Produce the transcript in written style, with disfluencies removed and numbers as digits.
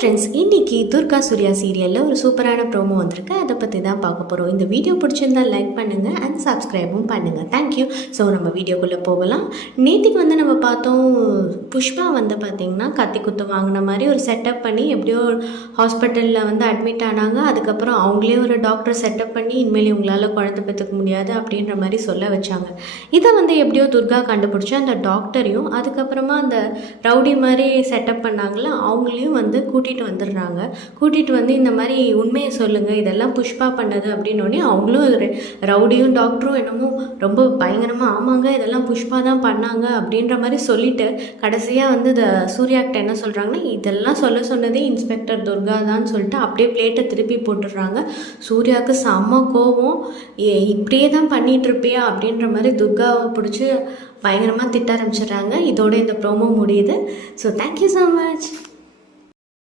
Friends, இன்னைக்கு துர்கா சூர்யா சீரியலில் ஒரு சூப்பரான ப்ரோமோ வந்திருக்கு. அதை பற்றி தான் பார்க்க போகிறோம். இந்த வீடியோ பிடிச்சிருந்தா லைக் பண்ணுங்கள் அண்ட் சப்ஸ்கிரைபும் பண்ணுங்கள். தேங்க்யூ. ஸோ நம்ம வீடியோக்குள்ளே போகலாம். நேற்றுக்கு நம்ம பார்த்தோம், புஷ்பா பார்த்திங்கன்னா கத்தி குத்து வாங்கின மாதிரி ஒரு செட்டப் பண்ணி எப்படியோ ஹாஸ்பிட்டலில் அட்மிட் ஆனாங்க. அதுக்கப்புறம் அவங்களே ஒரு டாக்டர் செட்டப் பண்ணி இனிமேல் உங்களால் குழந்தை பெற்றுக்க முடியாது அப்படின்ற மாதிரி சொல்ல வச்சாங்க. இதை எப்படியோ துர்கா கண்டுபிடிச்சி அந்த டாக்டரையும் அதுக்கப்புறமா அந்த ரவுடி மாதிரி செட்டப் பண்ணாங்களே அவங்களையும் கூட்டிகிட்டு வந்துடுறாங்க. கூட்டிகிட்டு இந்த மாதிரி உண்மையை சொல்லுங்கள், இதெல்லாம் புஷ்பா பண்ணது அப்படின்னோடனே அவங்களும் ரவுடியும் டாக்டரும் என்னமோ ரொம்ப பயங்கரமாக ஆமாங்க இதெல்லாம் புஷ்பா தான் பண்ணாங்க அப்படின்ற மாதிரி சொல்லிட்டு கடைசியாக இதை சூர்யாக்கிட்ட என்ன சொல்கிறாங்கன்னா, இதெல்லாம் சொல்ல சொன்னதே இன்ஸ்பெக்டர் துர்கா தான் சொல்லிட்டு அப்படியே பிளேட்டை திருப்பி போட்டுடுறாங்க. சூர்யாவுக்கு செம்ம கோபம், இப்படியே தான் பண்ணிகிட்ருப்பியா அப்படின்ற மாதிரி துர்காவை பிடிச்சி பயங்கரமாக திட்ட ஆரம்பிச்சிடுறாங்க. இதோட இந்த ப்ரோமோ முடியுது. So thank you so much.